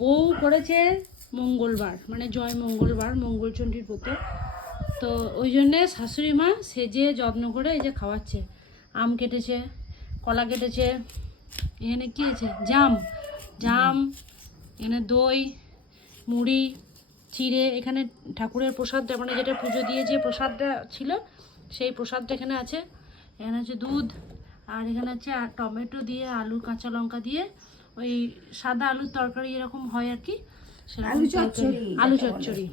বউ করেছে মঙ্গলবার, মানে জয় মঙ্গলবার, মঙ্গলচণ্ডীর ব্রত। তো ওই জন্যে শাশুড়ি মা সেজে যত্ন করে এই যে খাওয়াচ্ছে। আম কেটেছে, কলা কেটেছে, এখানে কী আছে, জাম, এখানে দই, মুড়ি, চিড়ে, এখানে ঠাকুরের প্রসাদটা, মানে যেটা পুজো দিয়ে যে প্রসাদটা ছিল সেই প্রসাদটা এখানে আছে। এখানে আছে দুধ, আর এখানে আছে আর টমেটো দিয়ে, আলু, কাঁচা লঙ্কা দিয়ে, ওই সাদা আলুর তরকারি এরকম হয় আর কি, সেরকম আলু চচ্চড়ি, আলু চচ্চড়ি।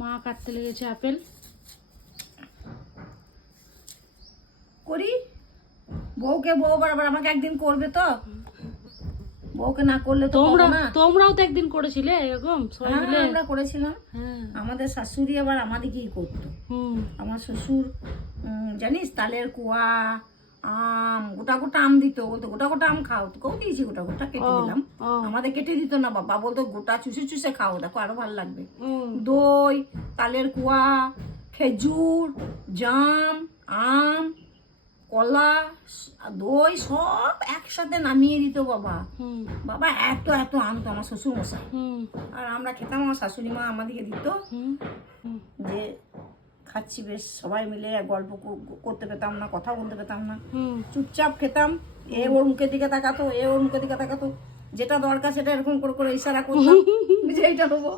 মা কাটতে লেগেছে আপেল। করি বউকে, বউ বারবার আমাকে একদিন করবে তো, বউকে না করলে তো হবে না। তোমরাও তো একদিন করেছিলে এরকম সবাই হ্যাঁ, মিলে। আমরা করেছিলাম। হ্যাঁ। আমাদের শাশুড়ি আবার আমাদেরকেই করতো। আমার শ্বশুর জানিস তালের কুয়া, আম, গোটা গোটা আম দিত, বলতো গোটা গোটা আম খাও, তোকেও দিয়েছি গোটা গোটা, কেটে দিলাম। আমাদের কেটে দিত না বাবা, বলতো গোটা চুষে চুষে খাও, দেখো আরো ভালো লাগবে। দই, তালের কুয়া, খেজুর, জাম, আম, কলা, দই সব একসাথে নামিয়ে দিত বাবা। বাবা এত এত আনতো আমার শ্বশুর মশাই, আর আমরা খেতাম। আমার শাশুড়ি মা আমাদেরকে দিত, যে খাচ্ছি বেশ সবাই মিলে, গল্প করতে পেতাম না, কথা বলতে পেতাম না, চুপচাপ খেতাম। এ ওর মুখের দিকে তাকাতো, এ ওর মুখের দিকে তাকাতো, যেটা দরকার সেটা এরকম করে করে ইশারা করতাম যে এইটা হবো।